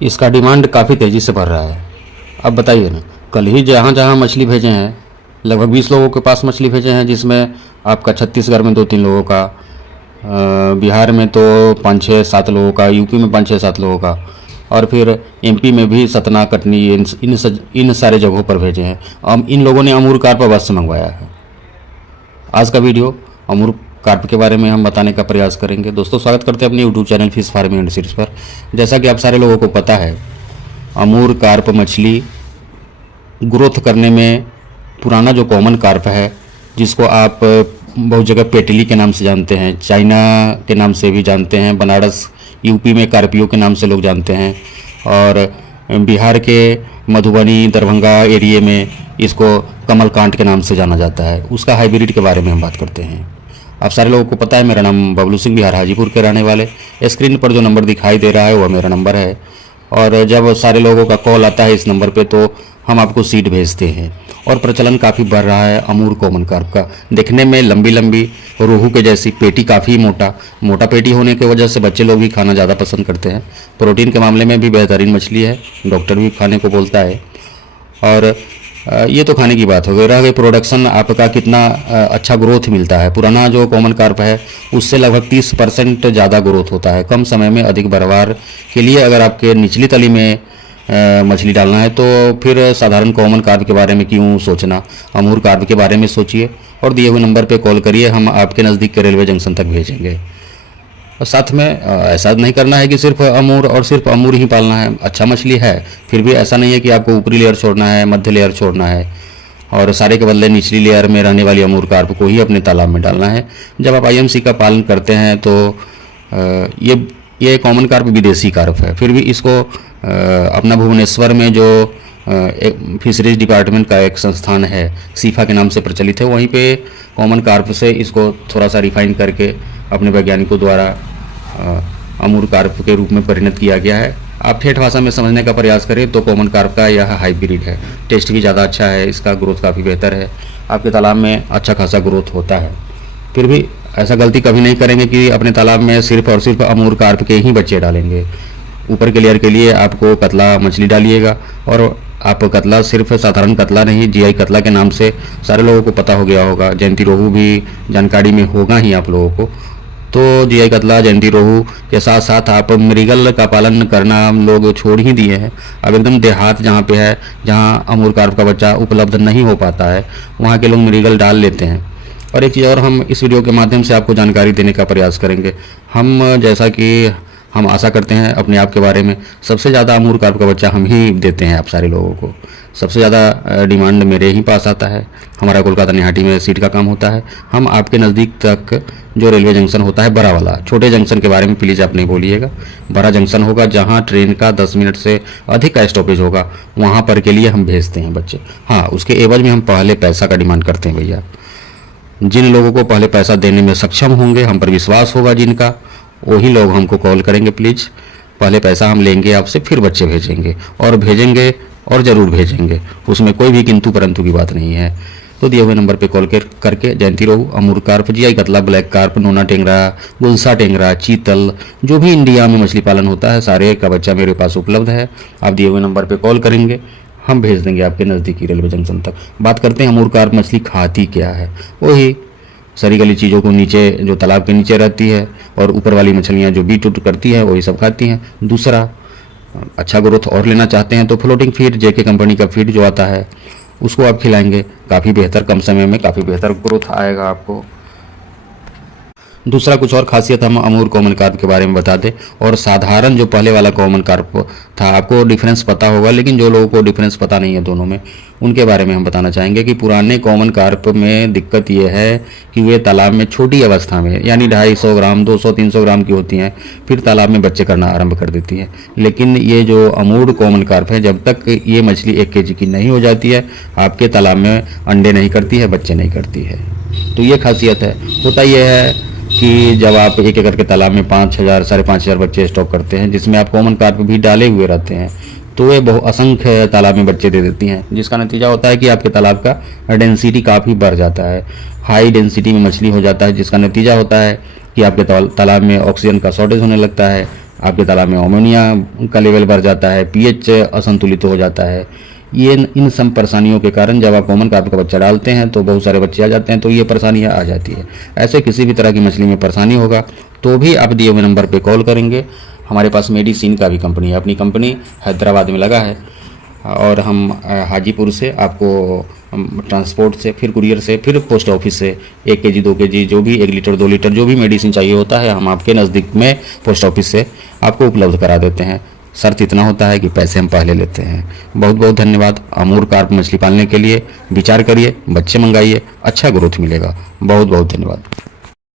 इसका डिमांड काफ़ी तेज़ी से बढ़ रहा है। अब बताइए ना, कल ही जहाँ जहाँ मछली भेजे हैं, लगभग 20 लोगों के पास मछली भेजे हैं, जिसमें आपका छत्तीसगढ़ में 2-3 लोगों का, बिहार में तो 5-6-7 लोगों का, यूपी में 5-6-7 लोगों का, और फिर एमपी में भी सतना, कटनी, इन सारे जगहों पर भेजे हैं। इन लोगों ने अमूर कार्प बस से मंगवाया है। आज का वीडियो अमूर कार्प के बारे में हम बताने का प्रयास करेंगे। दोस्तों, स्वागत करते हैं अपने YouTube channel fish farming and series पर। जैसा कि आप सारे लोगों को पता है, अमूर कार्प मछली ग्रोथ करने में पुराना जो कॉमन कार्प है, जिसको आप बहुत जगह पेटली के नाम से जानते हैं, चाइना के नाम से भी जानते हैं, बनारस यूपी में कार्पियो के नाम से लोग जानते हैं, और बिहार के मधुबनी दरभंगा एरिया में इसको कमलकांट के नाम से जाना जाता है। उसका हाइब्रिड के बारे में हम बात करते हैं। आप सारे लोगों को पता है, मेरा नाम बबलू सिंह, बिहार हाजीपुर के रहने वाले। स्क्रीन पर जो नंबर दिखाई दे रहा है वह मेरा नंबर है, और जब सारे लोगों का कॉल आता है इस नंबर पे तो हम आपको सीड भेजते हैं। और प्रचलन काफ़ी बढ़ रहा है अमूर कॉमन कार्प का। देखने में लंबी लंबी रोहू के जैसी, पेटी काफ़ी मोटा पेटी होने की वजह से बच्चे लोग भी खाना ज़्यादा पसंद करते हैं। प्रोटीन के मामले में भी बेहतरीन मछली है, डॉक्टर भी खाने को बोलता है। और ये तो खाने की बात हो गई। रह गई प्रोडक्शन, आपका कितना अच्छा ग्रोथ मिलता है। पुराना जो कॉमन कार्प है उससे लगभग 30% ज़्यादा ग्रोथ होता है कम समय में अधिक पैदावार के लिए। अगर आपके निचली तली में मछली डालना है तो फिर साधारण कॉमन कार्प के बारे में क्यों सोचना, अमूर कार्प के बारे में सोचिए और दिए हुए नंबर पे कॉल करिए। हम आपके नज़दीक के रेलवे जंक्शन तक भेजेंगे। और साथ में ऐसा नहीं करना है कि सिर्फ अमूर और सिर्फ अमूर ही पालना है। अच्छा मछली है, फिर भी ऐसा नहीं है कि आपको ऊपरी लेयर छोड़ना है, मध्य लेयर छोड़ना है, और सारे के बदले निचली लेयर में रहने वाली अमूर कार्प को ही अपने तालाब में डालना है। जब आप आईएमसी का पालन करते हैं तो ये कॉमन कार्प विदेशी कार्प है। फिर भी इसको अपना भुवनेश्वर में जो एक फिशरीज डिपार्टमेंट का एक संस्थान है, सीफा के नाम से प्रचलित है, वहीं पे कॉमन कार्प से इसको थोड़ा सा रिफाइन करके अपने वैज्ञानिकों द्वारा अमूर कार्प के रूप में परिणत किया गया है। आप ठेठ भाषा में समझने का प्रयास करें तो कॉमन कार्प का यह हाइब्रिड है। टेस्ट भी ज़्यादा अच्छा है, इसका ग्रोथ काफ़ी बेहतर है, आपके तालाब में अच्छा खासा ग्रोथ होता है। फिर भी ऐसा गलती कभी नहीं करेंगे कि अपने तालाब में सिर्फ और सिर्फ अमूर कार्प के ही बच्चे डालेंगे। ऊपर के लेयर के लिए आपको कतला मछली डालिएगा, और आप कतला सिर्फ साधारण कतला नहीं, जीआई कतला के नाम से सारे लोगों को पता हो गया होगा। जयंती रोहू भी जानकारी में होगा ही आप लोगों को। तो जीआई कतला, जयंती रोहू के साथ साथ आप मृगल का पालन करना हम लोग छोड़ ही दिए हैं। अब एकदम देहात जहाँ पे है, जहाँ अमूर कार्प का बच्चा उपलब्ध नहीं हो पाता है, वहाँ के लोग मृगल डाल लेते हैं। और एक चीज़ और हम इस वीडियो के माध्यम से आपको जानकारी देने का प्रयास करेंगे। हम जैसा कि हम आशा करते हैं अपने आप के बारे में, सबसे ज़्यादा अमूर कार्प का बच्चा हम ही देते हैं आप सारे लोगों को। सबसे ज़्यादा डिमांड मेरे ही पास आता है। हमारा कोलकाता निहाटी में सीट का काम होता है। हम आपके नज़दीक तक जो रेलवे जंक्शन होता है, बड़ा वाला, छोटे जंक्शन के बारे में प्लीज़ आप नहीं बोलिएगा। बड़ा जंक्शन होगा जहाँ ट्रेन का 10 मिनट से अधिक का स्टॉपेज होगा, वहाँ पर के लिए हम भेजते हैं बच्चे। हाँ, उसके एवज में हम पहले पैसा का डिमांड करते हैं भैया। जिन लोगों को पहले पैसा देने में सक्षम होंगे, हम पर विश्वास होगा जिनका, वही लोग हमको कॉल करेंगे। प्लीज़ पहले पैसा हम लेंगे आपसे, फिर बच्चे भेजेंगे, और ज़रूर भेजेंगे। उसमें कोई भी किंतु परंतु की बात नहीं है। तो दिए हुए नंबर पे कॉल करके जयंती रोहू, अमूर कार्प, जीआई कतला, ब्लैक कार्प, नोना टेंगरा, गुलसा टेंगरा, चीतल, जो भी इंडिया में मछली पालन होता है, सारे का बच्चा मेरे पास उपलब्ध है। आप दिए हुए नंबर पर कॉल करेंगे, हम भेज देंगे आपके नज़दीकी रेलवे जंक्शन तक। बात करते हैं अमूर कार्प मछली खाती क्या है। वही सरी गली चीज़ों को नीचे, जो तालाब के नीचे रहती है, और ऊपर वाली मछलियाँ जो बीट उट करती है वही सब खाती हैं। दूसरा, अच्छा ग्रोथ और लेना चाहते हैं तो फ्लोटिंग फीड, जेके कंपनी का फीड जो आता है उसको आप खिलाएंगे, काफ़ी बेहतर, कम समय में काफ़ी बेहतर ग्रोथ आएगा आपको। दूसरा, कुछ और खासियत हम अमूर कॉमन कार्प के बारे में बता दें। और साधारण जो पहले वाला कॉमन कार्प था, आपको डिफरेंस पता होगा, लेकिन जो लोगों को डिफरेंस पता नहीं है दोनों में, उनके बारे में हम बताना चाहेंगे कि पुराने कॉमन कार्प में दिक्कत ये है कि वे तालाब में छोटी अवस्था में, यानी 250 ग्राम, 200-300 ग्राम की होती हैं, फिर तालाब में बच्चे करना आरंभ कर देती हैं। लेकिन ये जो अमूर कॉमन कार्प है, जब तक ये मछली 1 kg की नहीं हो जाती है, आपके तालाब में अंडे नहीं करती है, बच्चे नहीं करती है। तो ये खासियत है। होता यह है कि जब आप एक एकड़ के तालाब में 5,000 5,500 बच्चे स्टॉक करते हैं, जिसमें आप कॉमन कार्प भी डाले हुए रहते हैं, तो वे बहु असंख्य तालाब में बच्चे दे देती हैं, जिसका नतीजा होता है कि आपके तालाब का डेंसिटी काफ़ी बढ़ जाता है, हाई डेंसिटी में मछली हो जाता है, जिसका नतीजा होता है कि आपके तालाब में ऑक्सीजन का शॉर्टेज होने लगता है, आपके तालाब में अमोनिया का लेवल बढ़ जाता है, पीएच असंतुलित हो जाता है। ये इन सब परेशानियों के कारण जब आप कॉमन कार्प का बच्चा डालते हैं तो बहुत सारे बच्चे आ जाते हैं, तो ये परेशानियाँ आ जाती है। ऐसे किसी भी तरह की मछली में परेशानी होगा तो भी आप दिए हुए नंबर पे कॉल करेंगे। हमारे पास मेडिसिन का भी कंपनी है, अपनी कंपनी हैदराबाद में लगा है, और हम हाजीपुर से आपको ट्रांसपोर्ट से, फिर कुरियर से, फिर पोस्ट ऑफिस से 1 केजी 2 केजी जो भी 1 लीटर 2 लीटर जो भी मेडिसिन चाहिए होता है हम आपके नज़दीक में पोस्ट ऑफिस से आपको उपलब्ध करा देते हैं। शर्त इतना होता है कि पैसे हम पहले लेते हैं। बहुत बहुत धन्यवाद। अमूर कार्प मछली पालने के लिए विचार करिए, बच्चे मंगाइए, अच्छा ग्रोथ मिलेगा। बहुत बहुत धन्यवाद।